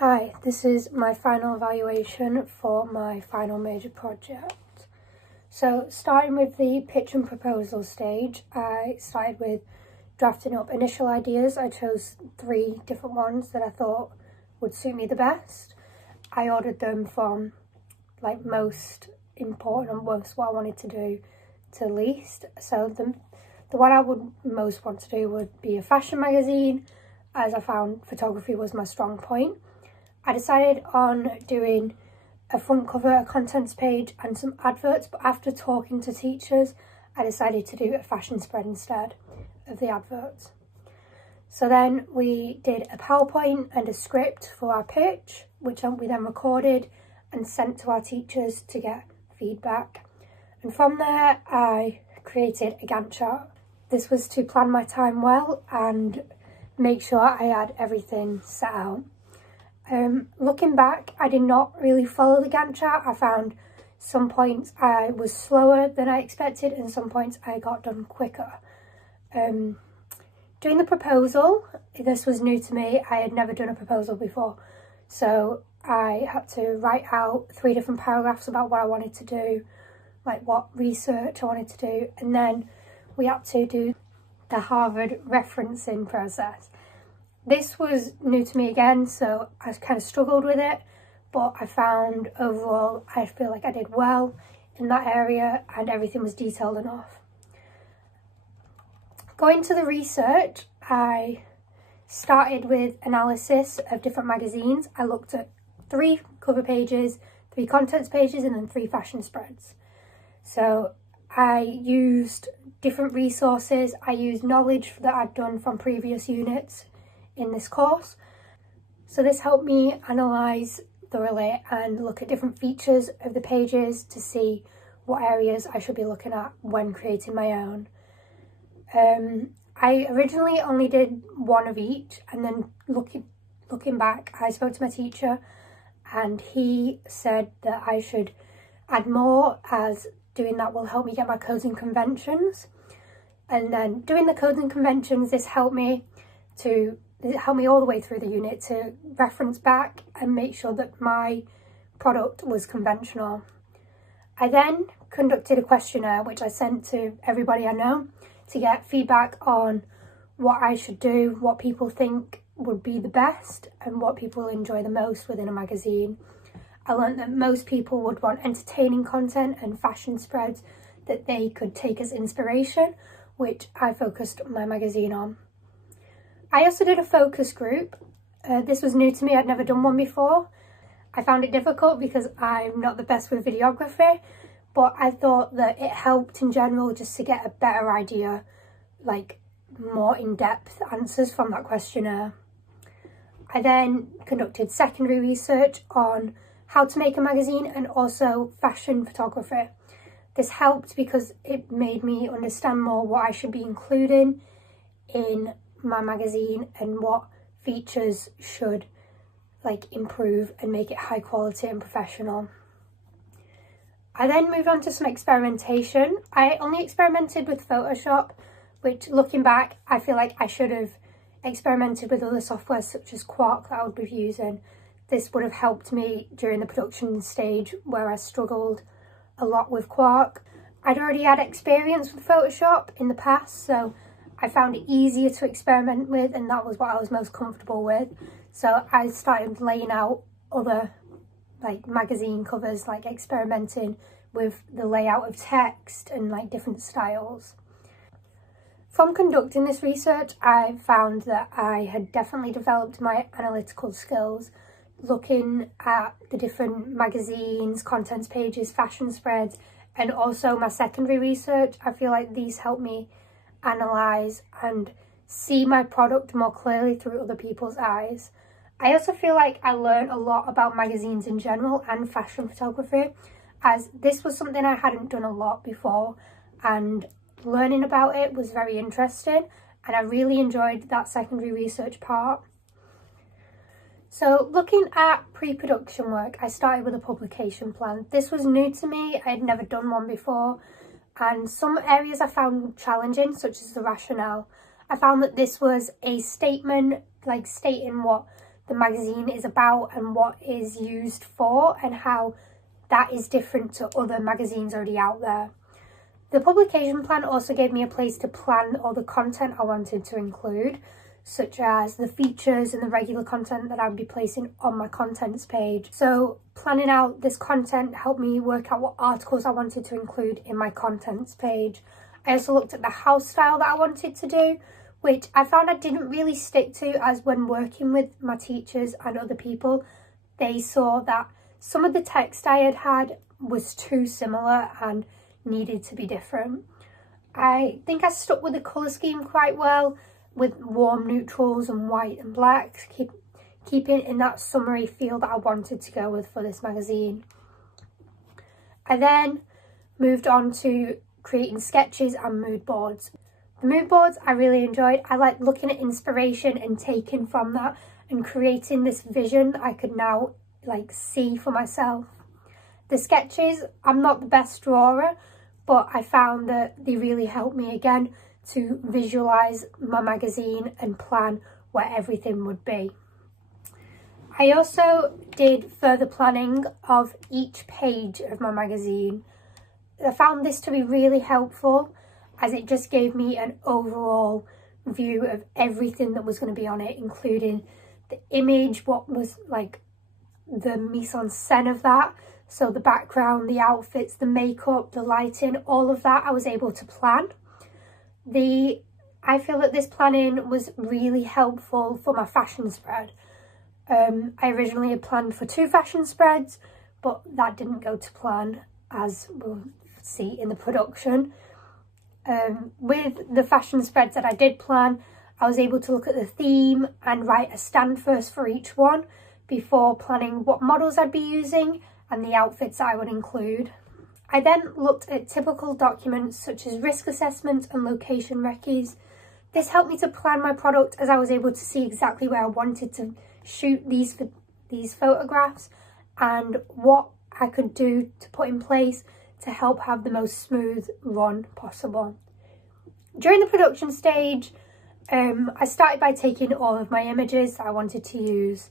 Hi, this is my final evaluation for my final major project. So starting with the pitch and proposal stage, I started with drafting up initial ideas. I chose 3 different ones that I thought would suit me the best. I ordered them from like most important and most what I wanted to do to least. So the one I would most want to do would be a fashion magazine, as I found photography was my strong point. I decided on doing a front cover, a contents page and some adverts, but after talking to teachers, I decided to do a fashion spread instead of the adverts. So then we did a PowerPoint and a script for our pitch, which we then recorded and sent to our teachers to get feedback. And from there, I created a Gantt chart. This was to plan my time well and make sure I had everything set out. Looking back, I did not really follow the Gantt chart. I found some points I was slower than I expected and some points I got done quicker. Doing the proposal, this was new to me. I had never done a proposal before. So I had to write out 3 different paragraphs about what I wanted to do, like what research I wanted to do. And then we had to do the Harvard referencing process. This was new to me again, so I kind of struggled with it, but I found overall I feel like I did well in that area and everything was detailed enough. Going to the research, I started with analysis of different magazines. I looked at 3 cover pages, 3 contents pages and then 3 fashion spreads. So I used different resources. I used knowledge that I'd done from previous units in this course. So this helped me analyse thoroughly and look at different features of the pages to see what areas I should be looking at when creating my own. I originally only did 1 of each, and then looking back, I spoke to my teacher and he said that I should add more, as doing that will help me get my codes and conventions. And then doing the codes and conventions, this helped me all the way through the unit to reference back and make sure that my product was conventional. I then conducted a questionnaire which I sent to everybody I know to get feedback on what I should do, what people think would be the best and what people enjoy the most within a magazine. I learned that most people would want entertaining content and fashion spreads that they could take as inspiration, which I focused my magazine on. I also did a focus group. This was new to me, I'd never done one before. I found it difficult because I'm not the best with videography, but I thought that it helped in general just to get a better idea, like more in-depth answers from that questionnaire. I then conducted secondary research on how to make a magazine and also fashion photography. This helped because it made me understand more what I should be including in my magazine and what features should improve and make it high quality and professional. I then moved on to some experimentation. I only experimented with Photoshop, which looking back, I feel like I should have experimented with other software such as Quark that I would be using. This would have helped me during the production stage where I struggled a lot with Quark. I'd already had experience with Photoshop in the past, so I found it easier to experiment with, and that was what I was most comfortable with. So I started laying out other magazine covers, experimenting with the layout of text and different styles. From conducting this research, I found that I had definitely developed my analytical skills, looking at the different magazines, contents pages, fashion spreads, and also my secondary research. I feel like these helped me analyse and see my product more clearly through other people's eyes. I also feel like I learned a lot about magazines in general and fashion photography, as this was something I hadn't done a lot before, and learning about it was very interesting and I really enjoyed that secondary research part. So looking at pre-production work, I started with a publication plan. This was new to me, I had never done one before, and some areas I found challenging, such as the rationale. I found that this was a statement, stating what the magazine is about and what is used for, and how that is different to other magazines already out there. The publication plan also gave me a place to plan all the content I wanted to include, such as the features and the regular content that I would be placing on my contents page. So planning out this content helped me work out what articles I wanted to include in my contents page. I also looked at the house style that I wanted to do, which I found I didn't really stick to, as when working with my teachers and other people, they saw that some of the text I had was too similar and needed to be different. I think I stuck with the colour scheme quite well, with warm neutrals and white and blacks, keeping in that summery feel that I wanted to go with for this magazine. I then moved on to creating sketches and mood boards. The mood boards I really enjoyed. I like looking at inspiration and taking from that and creating this vision that I could now see for myself. The sketches, I'm not the best drawer, but I found that they really helped me again to visualise my magazine and plan where everything would be. I also did further planning of each page of my magazine. I found this to be really helpful, as it just gave me an overall view of everything that was going to be on it, including the image, what was the mise en scène of that. So the background, the outfits, the makeup, the lighting, all of that I was able to plan. I feel that this planning was really helpful for my fashion spread. I originally had planned for 2 fashion spreads, but that didn't go to plan, as we'll see in the production. With the fashion spreads that I did plan, I was able to look at the theme and write a stand first for each one before planning what models I'd be using and the outfits I would include. I then looked at typical documents such as risk assessments and location recce's. This helped me to plan my product, as I was able to see exactly where I wanted to shoot these photographs and what I could do to put in place to help have the most smooth run possible. During the production stage, I started by taking all of my images that I wanted to use.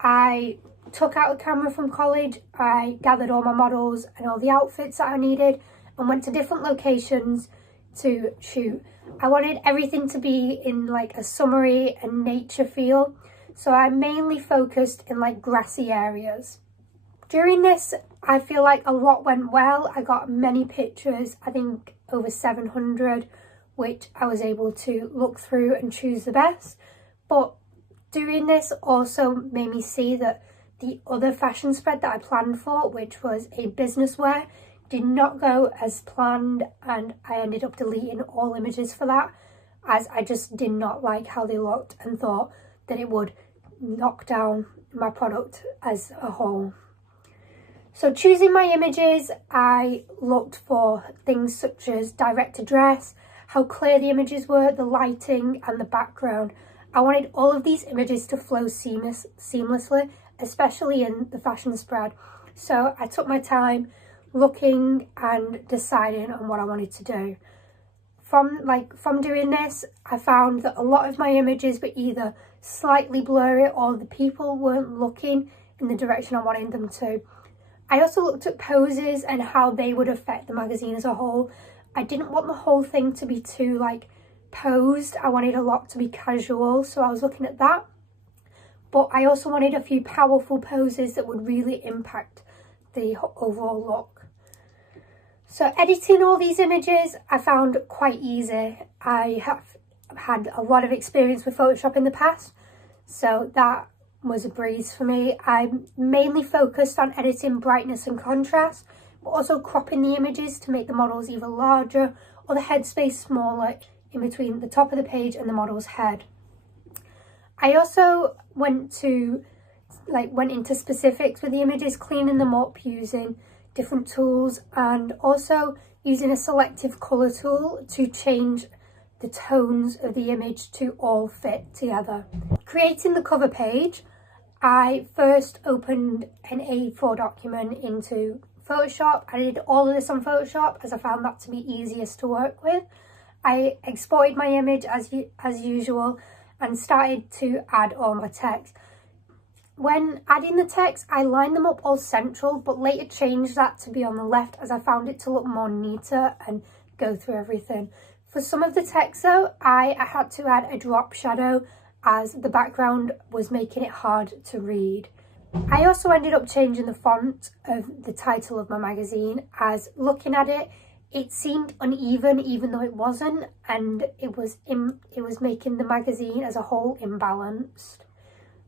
I took out a camera from college, I gathered all my models and all the outfits that I needed and went to different locations to shoot. I wanted everything to be in a summery and nature feel, so I mainly focused in grassy areas. During this, I feel like a lot went well. I got many pictures, I think over 700, which I was able to look through and choose the best. But doing this also made me see that the other fashion spread that I planned for, which was a business wear, did not go as planned, and I ended up deleting all images for that, as I just did not like how they looked and thought that it would knock down my product as a whole. So choosing my images, I looked for things such as direct address, how clear the images were, the lighting and the background. I wanted all of these images to flow seamlessly, especially in the fashion spread. So I took my time looking and deciding on what I wanted to do. From doing this, I found that a lot of my images were either slightly blurry or the people weren't looking in the direction I wanted them to. I also looked at poses and how they would affect the magazine as a whole. I didn't want the whole thing to be too posed. I wanted a lot to be casual, so I was looking at that. But I also wanted a few powerful poses that would really impact the overall look. So editing all these images I found quite easy. I have had a lot of experience with Photoshop in the past, so that was a breeze for me. I mainly focused on editing brightness and contrast, but also cropping the images to make the models either larger or the headspace smaller in between the top of the page and the model's head. I also went into specifics with the images, cleaning them up using different tools and also using a selective colour tool to change the tones of the image to all fit together. Creating the cover page, I first opened an A4 document into Photoshop. I did all of this on Photoshop as I found that to be easiest to work with. I exported my image as usual and started to add all my text. When adding the text, I lined them up all central, but later changed that to be on the left as I found it to look more neater and go through everything. For some of the text though, I had to add a drop shadow as the background was making it hard to read. I also ended up changing the font of the title of my magazine, as looking at it, it seemed uneven even though it wasn't, and it was making the magazine as a whole imbalanced.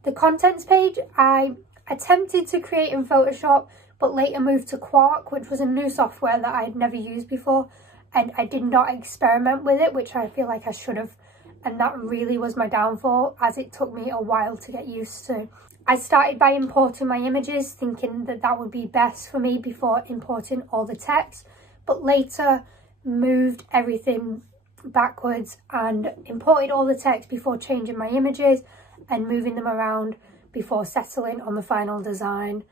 The contents page I attempted to create in Photoshop, but later moved to Quark, which was a new software that I had never used before, and I did not experiment with it, which I feel like I should have, and that really was my downfall, as it took me a while to get used to. I started by importing my images, thinking that that would be best for me before importing all the text, but later moved everything backwards and imported all the text before changing my images and moving them around before settling on the final design.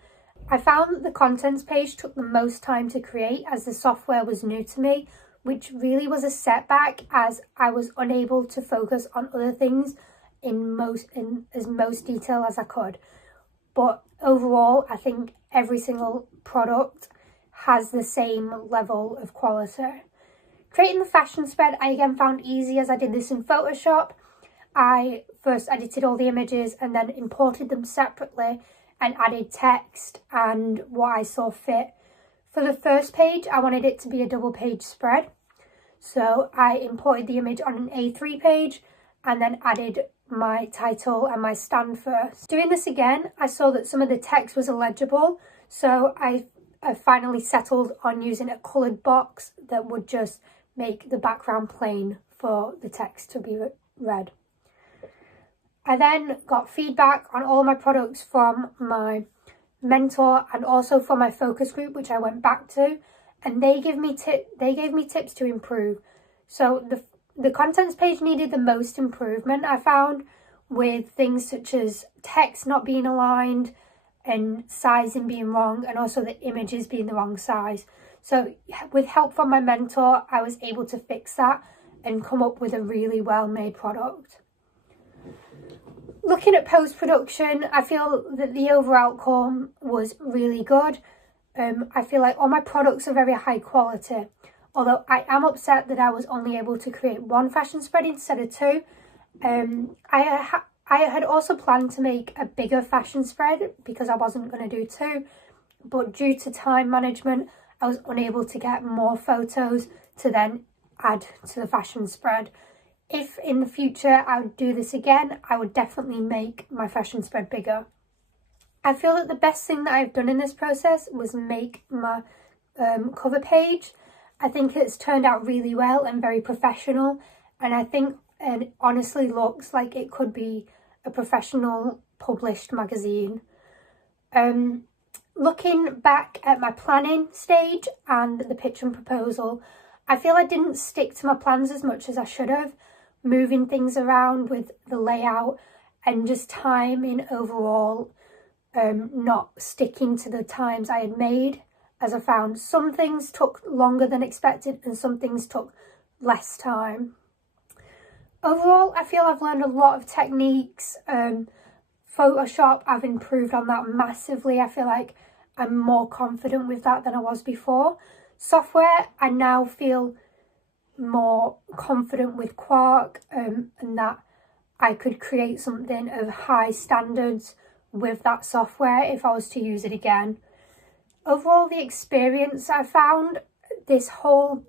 I found that the contents page took the most time to create as the software was new to me, which really was a setback as I was unable to focus on other things in as most detail as I could. But overall, I think every single product has the same level of quality. Creating the fashion spread I again found easy as I did this in Photoshop. I first edited all the images and then imported them separately and added text and what I saw fit. For the first page, I wanted it to be a double page spread. So I imported the image on an A3 page and then added my title and my stand first. Doing this again, I saw that some of the text was illegible, so I finally settled on using a coloured box that would just make the background plain for the text to be read. I then got feedback on all my products from my mentor and also from my focus group, which I went back to, and they gave me tips to improve. So the contents page needed the most improvement, I found, with things such as text not being aligned and sizing being wrong, and also the images being the wrong size. So with help from my mentor, I was able to fix that and come up with a really well-made product. Looking at post-production, I feel that the overall outcome was really good. I feel like all my products are very high quality, although I am upset that I was only able to create one fashion spread instead of two. I had also planned to make a bigger fashion spread because I wasn't going to do two, but due to time management, I was unable to get more photos to then add to the fashion spread. If in the future I would do this again, I would definitely make my fashion spread bigger. I feel that the best thing that I've done in this process was make my cover page. I think it's turned out really well and very professional, and I think it honestly looks like it could be a professional published magazine. Looking back at my planning stage and the pitch and proposal, I feel I didn't stick to my plans as much as I should have, moving things around with the layout and just timing overall, not sticking to the times I had made, as I found some things took longer than expected and some things took less time. Overall, I feel I've learned a lot of techniques. Photoshop, I've improved on that massively. I feel like I'm more confident with that than I was before. Software, I now feel more confident with Quark, and that I could create something of high standards with that software if I was to use it again. Overall, the experience I found, this whole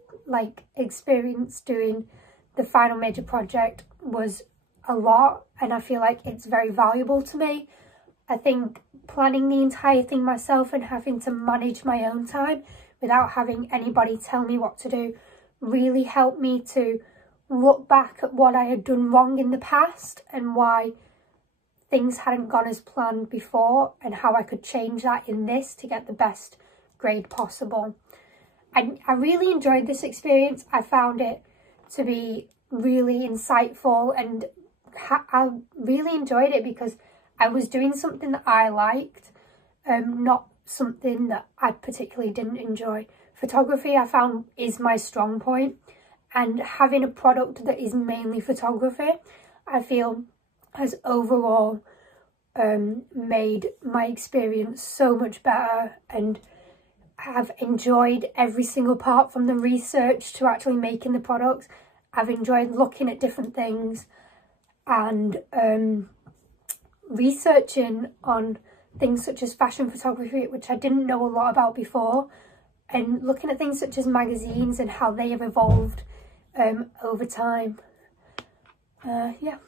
experience doing the final major project was a lot, and I feel like it's very valuable to me. I think planning the entire thing myself and having to manage my own time without having anybody tell me what to do really helped me to look back at what I had done wrong in the past and why things hadn't gone as planned before, and how I could change that in this to get the best grade possible. I really enjoyed this experience. I found it to be really insightful, and I really enjoyed it because I was doing something that I liked, not something that I particularly didn't enjoy. Photography, I found, is my strong point, and having a product that is mainly photography, I feel has overall made my experience so much better, and have enjoyed every single part, from the research to actually making the products. I've enjoyed looking at different things and researching on things such as fashion photography, which I didn't know a lot about before, and looking at things such as magazines and how they have evolved over time. Yeah,